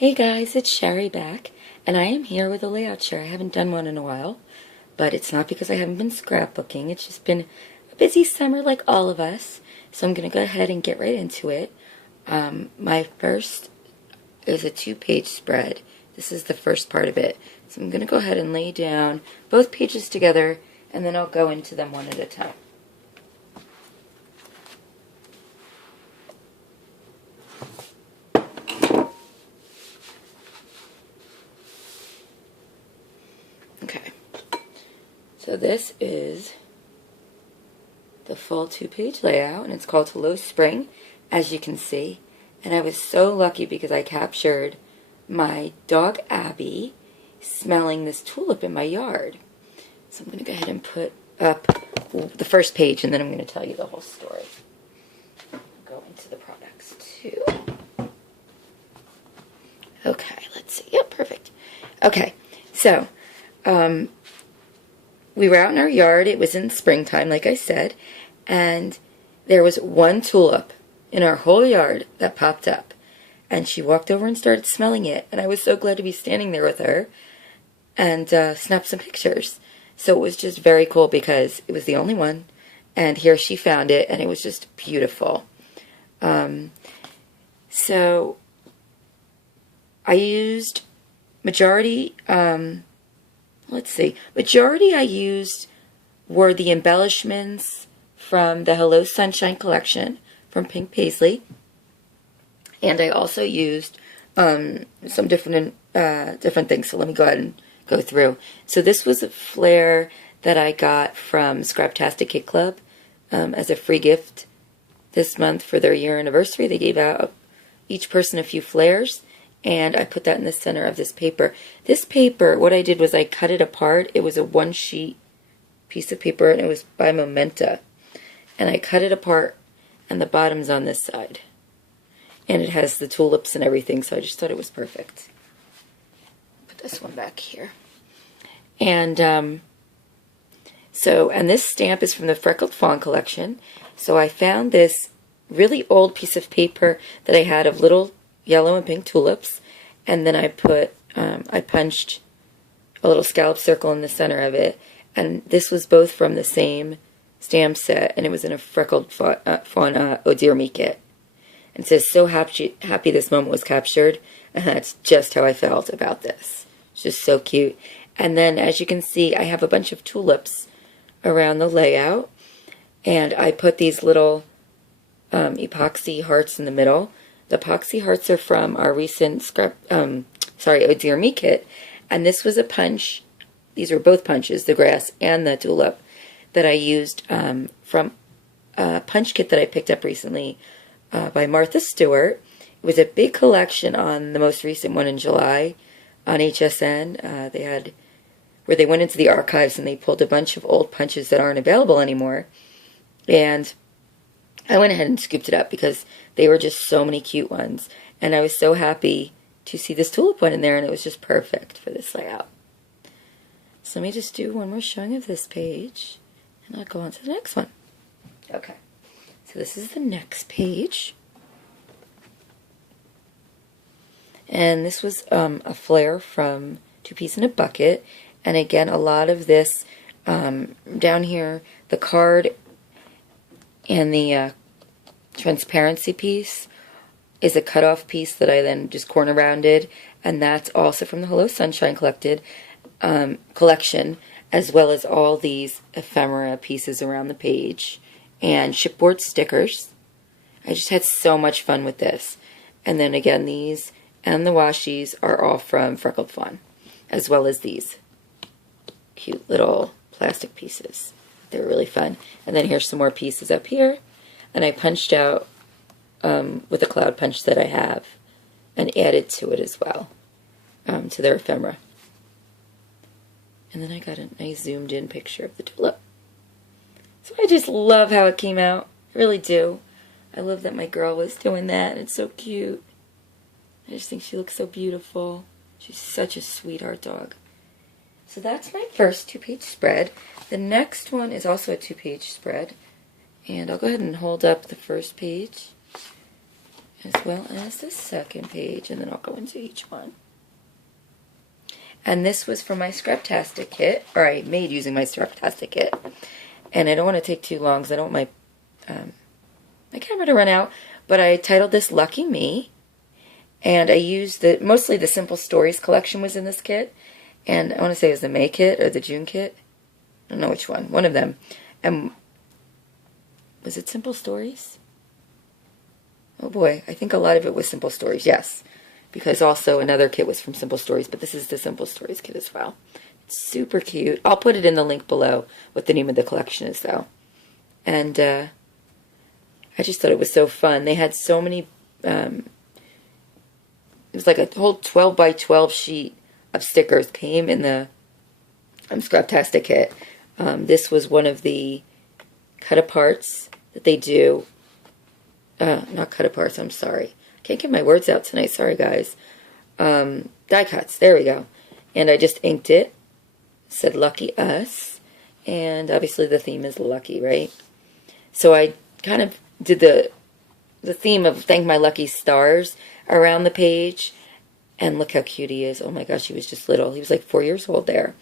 Hey guys, it's Sherry back, and I am here with a layout share. I haven't done one in a while, but it's not because I haven't been scrapbooking. It's just been a busy summer like all of us, so I'm going to go ahead and get right into it. My first is a 2-page spread. This is the first part of it. So I'm going to go ahead and lay down both pages together, and then I'll go into them one at a time. Okay, so this is the full 2-page layout, and it's called Hello Spring, as you can see. And I was so lucky because I captured my dog Abby smelling this tulip in my yard. So I'm going to go ahead and put up the first page, and then I'm going to tell you the whole story. I'll go into the products too. Okay, let's see. Yep, perfect. Okay, so we were out in our yard. It was in springtime, like I said, and there was one tulip in our whole yard that popped up. And she walked over and started smelling it, and I was so glad to be standing there with her and snap some pictures. So it was just very cool because it was the only one, and here she found it, and it was just beautiful. So I used majority I used were the embellishments from the Hello Sunshine collection from Pink Paisley. And I also used some different things. So let me go ahead and go through. So this was a flare that I got from Scraptastic Kit Club as a free gift this month for their year anniversary. They gave out each person a few flares, and I put that in the center of this paper. This paper, what I did was I cut it apart. It was a 1-sheet piece of paper, and it was by Momenta. And I cut it apart, and the bottom's on this side. And it has the tulips and everything, so I just thought it was perfect. Put this one back here. And and this stamp is from the Freckled Fawn collection. So I found this really old piece of paper that I had of little yellow and pink tulips, and then I punched a little scallop circle in the center of it, and this was both from the same stamp set, and it was in a Freckled Fawn Oh Dear Me kit. And it says, so happy this moment was captured, and that's just how I felt about this. It's just so cute. And then, as you can see, I have a bunch of tulips around the layout, and I put these little epoxy hearts in the middle. The epoxy hearts are from our recent Oh Dear Me kit, and this was a punch. These were both punches, the grass and the tulip, that I used from a punch kit that I picked up recently by Martha Stewart. It was a big collection on the most recent one in July on HSN. They had where they went into the archives and they pulled a bunch of old punches that aren't available anymore. And I went ahead and scooped it up because they were just so many cute ones. And I was so happy to see this tulip one in there, and it was just perfect for this layout. So let me just do one more showing of this page, and I'll go on to the next one. Okay. So this is the next page. And this was a flare from 2 Peas in a Bucket. And again, a lot of this down here, the card and the transparency piece is a cutoff piece that I then just corner rounded. And that's also from the Hello Sunshine collection, as well as all these ephemera pieces around the page. And chipboard stickers. I just had so much fun with this. And then again, these and the washies are all from Freckled Fawn, as well as these cute little plastic pieces. They're really fun. And then here's some more pieces up here. And I punched out with a cloud punch that I have and added to it as well, to their ephemera. And then I got a nice zoomed in picture of the tulip. So I just love how it came out. I really do. I love that my girl was doing that, and it's so cute. I just think she looks so beautiful. She's such a sweetheart dog. So that's my first 2-page spread. The next one is also a 2-page spread. And I'll go ahead and hold up the first page. as well as the second page, and then I'll go into each one. And this was from my Scraptastic kit, or I made using my Scraptastic kit. And I don't want to take too long because I don't want my camera to run out, but I titled this Lucky Me. And I used mostly the Simple Stories collection was in this kit. And I want to say it was the May kit or the June kit. I don't know which one of them. And was it Simple Stories? Oh boy, I think a lot of it was Simple Stories, yes. Because also another kit was from Simple Stories, but this is the Simple Stories kit as well. It's super cute. I'll put it in the link below what the name of the collection is, though. And I just thought it was so fun. They had so many, it was like a whole 12 by 12 sheet of stickers came in the Scraptastic kit. This was one of the cut-aparts that they do. Not cut-aparts, I'm sorry. I can't get my words out tonight, sorry guys. Die cuts, there we go. And I just inked it. Said Lucky Us. And obviously the theme is lucky, right? So I kind of did the theme of Thank My Lucky Stars around the page. And look how cute he is. Oh my gosh, he was just little. He was like 4 years old there.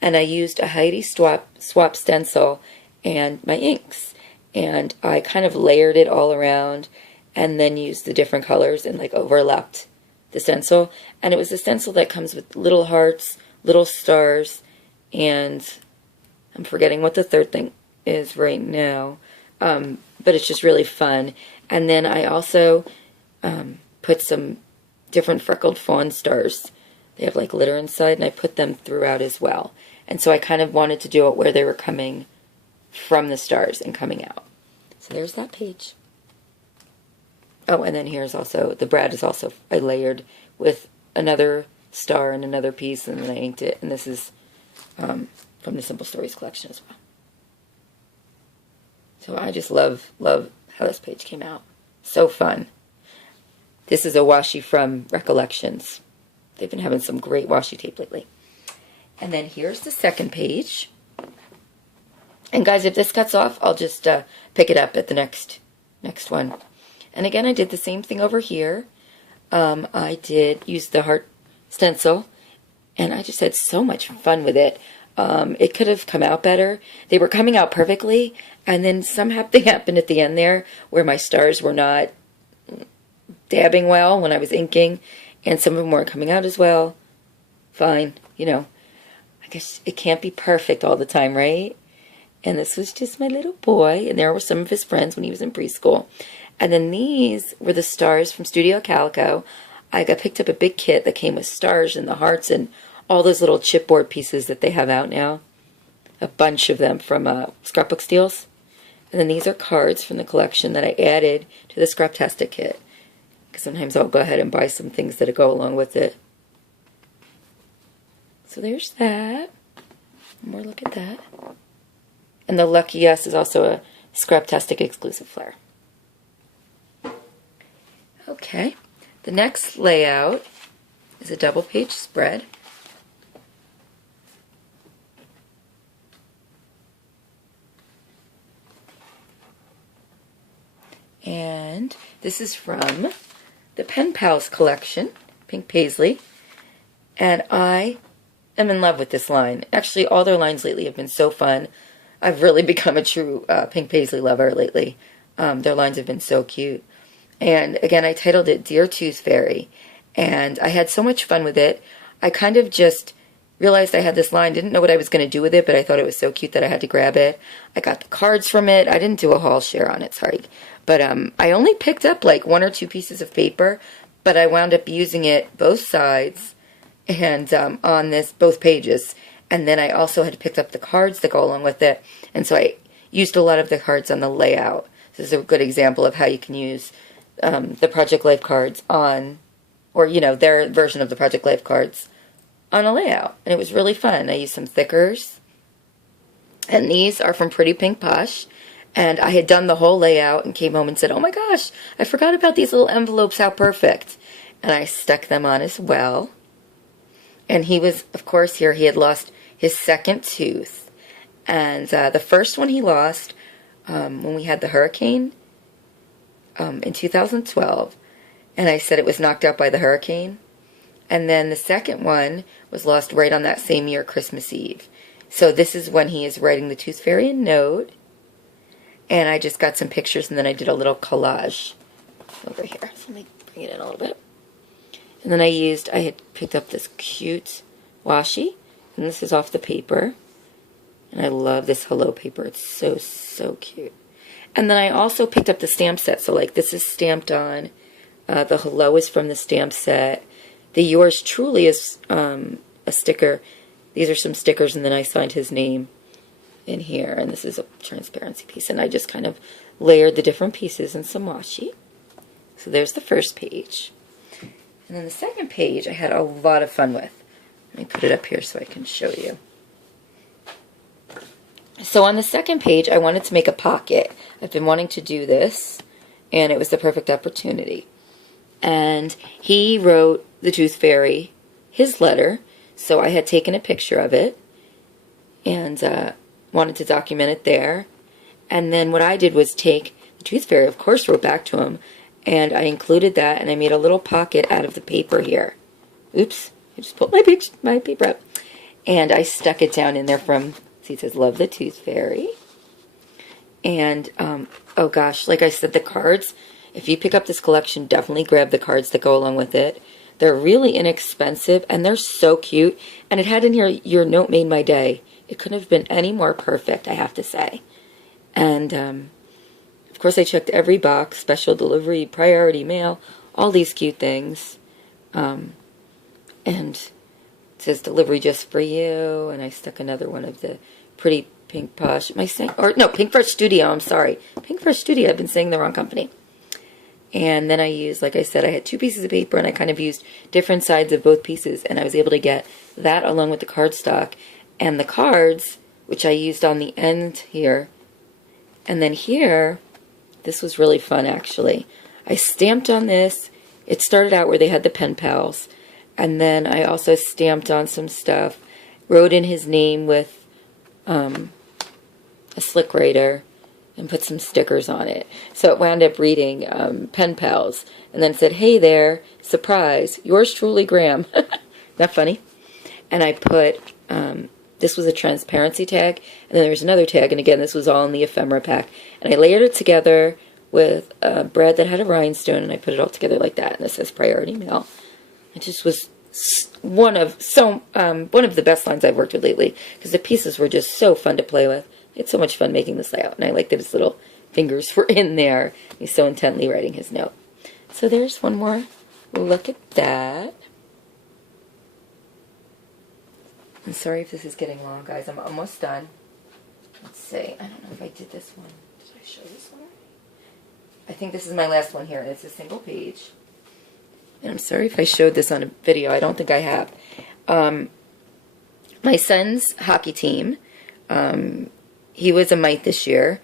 And I used a Heidi swap stencil and my inks. And I kind of layered it all around and then used the different colors and like overlapped the stencil. And it was a stencil that comes with little hearts, little stars, and I'm forgetting what the third thing is right now. But it's just really fun. And then I also put some different freckled fawn stars. They have like glitter inside, and I put them throughout as well. And so I kind of wanted to do it where they were coming from the stars and coming out. So there's that page. Oh, and then here's also, the brad is also, I layered with another star and another piece, and then I inked it. And this is from the Simple Stories collection as well. So I just love how this page came out. So fun. This is a washi from Recollections. They've been having some great washi tape lately. And then here's the second page. And guys, if this cuts off, I'll just pick it up at the next one. And again, I did the same thing over here. I did use the heart stencil, and I just had so much fun with it. It could have come out better. They were coming out perfectly, and then something happened at the end there where my stars were not dabbing well when I was inking, and some of them weren't coming out as well. Fine, you know. I guess it can't be perfect all the time, right? And this was just my little boy, and there were some of his friends when he was in preschool. And then these were the stars from Studio Calico. I picked up a big kit that came with stars and the hearts and all those little chipboard pieces that they have out now. A bunch of them from Scrapbook Steals. And then these are cards from the collection that I added to the Scraptastic kit. Because sometimes I'll go ahead and buy some things that go along with it. So there's that. One more look at that. And the Lucky Us is also a Scraptastic exclusive flare. Okay, the next layout is a double page spread. And this is from the Pen Pals collection, Pink Paisley. And I am in love with this line. Actually, all their lines lately have been so fun. I've really become a true Pink Paisley lover lately. Their lines have been so cute. And again, I titled it Dear Tooth Fairy. And I had so much fun with it. I kind of just realized I had this line, didn't know what I was going to do with it, but I thought it was so cute that I had to grab it. I got the cards from it. I didn't do a haul share on it, sorry. But I only picked up like 1 or 2 pieces of paper, but I wound up using it both sides and on both pages. And then I also had picked up the cards that go along with it. And so I used a lot of the cards on the layout. This is a good example of how you can use the Project Life cards on, or, you know, their version of the Project Life cards on a layout. And it was really fun. I used some thickers. And these are from Pretty Pink Posh. And I had done the whole layout and came home and said, oh my gosh, I forgot about these little envelopes, how perfect. And I stuck them on as well. And he was, of course, here, he had lost his second tooth. And the first one he lost when we had the hurricane in 2012. and I said it was knocked out by the hurricane. And then the second one was lost right on that same year, Christmas Eve. So this is when he is writing the Tooth Fairy a note. And I just got some pictures, and then I did a little collage over here. So let me bring it in a little bit. And then I had picked up this cute washi, and this is off the paper. And I love this hello paper. It's so, so cute. And then I also picked up the stamp set. So like this is stamped on. The hello is from the stamp set. The yours truly is a sticker. These are some stickers, and then I signed his name in here. And this is a transparency piece. And I just kind of layered the different pieces in some washi. So there's the first page. And then the second page I had a lot of fun with. Let me put it up here so I can show you. So on the second page, I wanted to make a pocket. I've been wanting to do this, and it was the perfect opportunity. And he wrote the Tooth Fairy his letter, so I had taken a picture of it and wanted to document it there. And then what I did was take the Tooth Fairy, of course, wrote back to him, and I included that, and I made a little pocket out of the paper here. Oops, I just pulled my paper up. And I stuck it down in there from, see, it says, Love the Tooth Fairy. And, oh gosh, like I said, the cards, if you pick up this collection, definitely grab the cards that go along with it. They're really inexpensive, and they're so cute. And it had in here, your note made my day. It couldn't have been any more perfect, I have to say. And, of course, I checked every box, special delivery, priority mail, all these cute things. And it says delivery just for you, and I stuck another one of the pretty Pink Posh. Am I saying, or no, Pink Fresh Studio, I'm sorry. Pink Fresh Studio, I've been saying the wrong company. And then I used, like I said, I had 2 pieces of paper, and I kind of used different sides of both pieces, and I was able to get that along with the cardstock. And the cards, which I used on the end here, and then here, this was really fun, actually. I stamped on this. It started out where they had the pen pals. And then I also stamped on some stuff, wrote in his name with a slick writer, and put some stickers on it. So it wound up reading pen pals. And then said, hey there, surprise, yours truly, Graham. Not funny? And I put, this was a transparency tag, and then there was another tag, and again, this was all in the ephemera pack. And I layered it together with bread that had a rhinestone, and I put it all together like that, and this says priority mail. It just was one of the best lines I've worked with lately, because the pieces were just so fun to play with. I had so much fun making this layout, and I liked that his little fingers were in there. He's so intently writing his note. So there's one more look at that. I'm sorry if this is getting long, guys. I'm almost done. Let's see. I don't know if I did this one. Did I show this one? I think this is my last one here, and it's a single page. And I'm sorry if I showed this on a video. I don't think I have. My son's hockey team, he was a mite this year,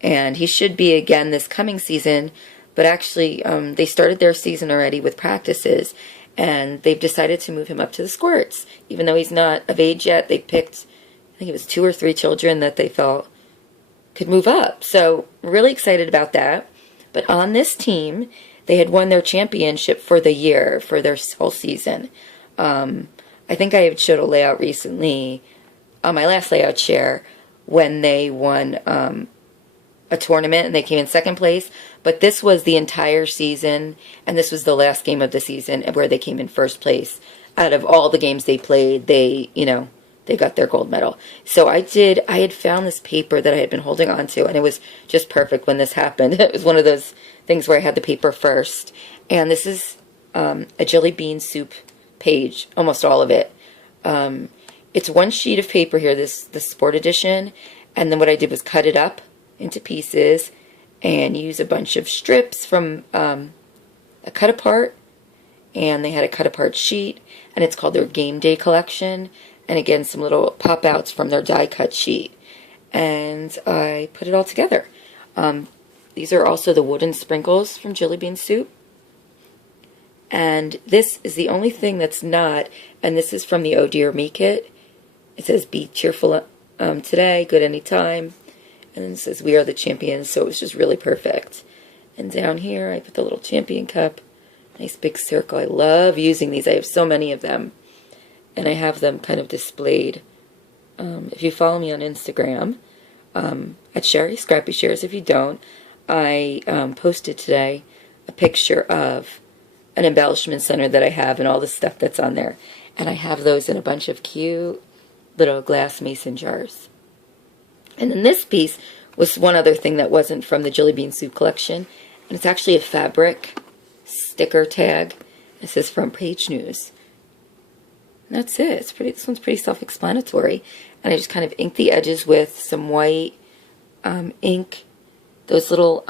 and he should be again this coming season, but actually they started their season already with practices, and they've decided to move him up to the Squirts. Even though he's not of age yet, they picked, I think it was 2 or 3 children that they felt could move up. So really excited about that. But on this team, they had won their championship for the year, for their whole season. I think I had showed a layout recently on my last layout share when they won a tournament and they came in 2nd place. But this was the entire season, and this was the last game of the season where they came in 1st place. Out of all the games they played, they got their gold medal. So I had found this paper that I had been holding on to, and it was just perfect when this happened. It was one of those things where I had the paper first. And this is a jelly bean soup page, almost all of it. It's one sheet of paper here, the sport edition, and then what I did was cut it up into pieces and use a bunch of strips from a cut apart, and they had a cut apart sheet, and it's called their Game Day collection, and again some little pop outs from their die cut sheet, and I put it all together. These are also the wooden sprinkles from Jelly Bean Soup. And this is the only thing that's not, and this is from the Oh Dear Me kit. It says, be cheerful today, good anytime. And then it says, we are the champions, so it was just really perfect. And down here, I put the little champion cup Nice big circle. I love using these. I have so many of them. And I have them kind of displayed. If you follow me on Instagram, at Sherry Scrappy Shares. If you don't, I posted today a picture of an embellishment center that I have and all the stuff that's on there. And I have those in a bunch of cute little glass mason jars. And then this piece was one other thing that wasn't from the Jelly Bean Soup collection. And it's actually a fabric sticker tag. It says Front Page News. And that's it. It's pretty. This one's pretty self-explanatory. And I just kind of inked the edges with some white ink. Those little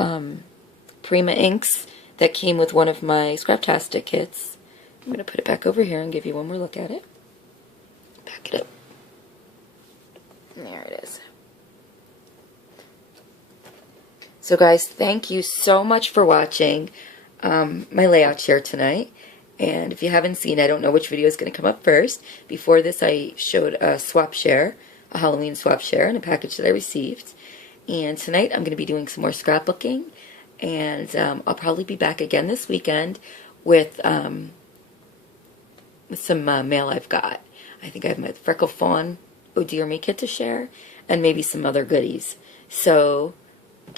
Prima inks that came with one of my Scraptastic kits. I'm going to put it back over here and give you one more look at it. Back it up. There it is. So guys, thank you so much for watching my layout share tonight. And if you haven't seen, I don't know which video is going to come up first. Before this, I showed a swap share, a Halloween swap share, and a package that I received. And tonight, I'm going to be doing some more scrapbooking. And I'll probably be back again this weekend with some mail I've got. I think I have my Freckle Fawn Oh Dear Me kit to share, and maybe some other goodies. So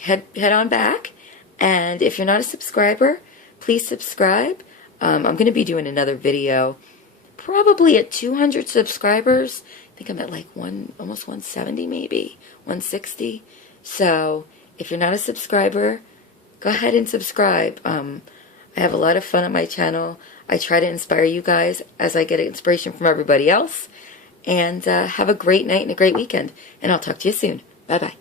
head on back. And if you're not a subscriber, please subscribe. I'm going to be doing another video probably at 200 subscribers. I think I'm at like almost 170 maybe, 160. So if you're not a subscriber, go ahead and subscribe. I have a lot of fun on my channel. I try to inspire you guys as I get inspiration from everybody else. And have a great night and a great weekend. And I'll talk to you soon. Bye-bye.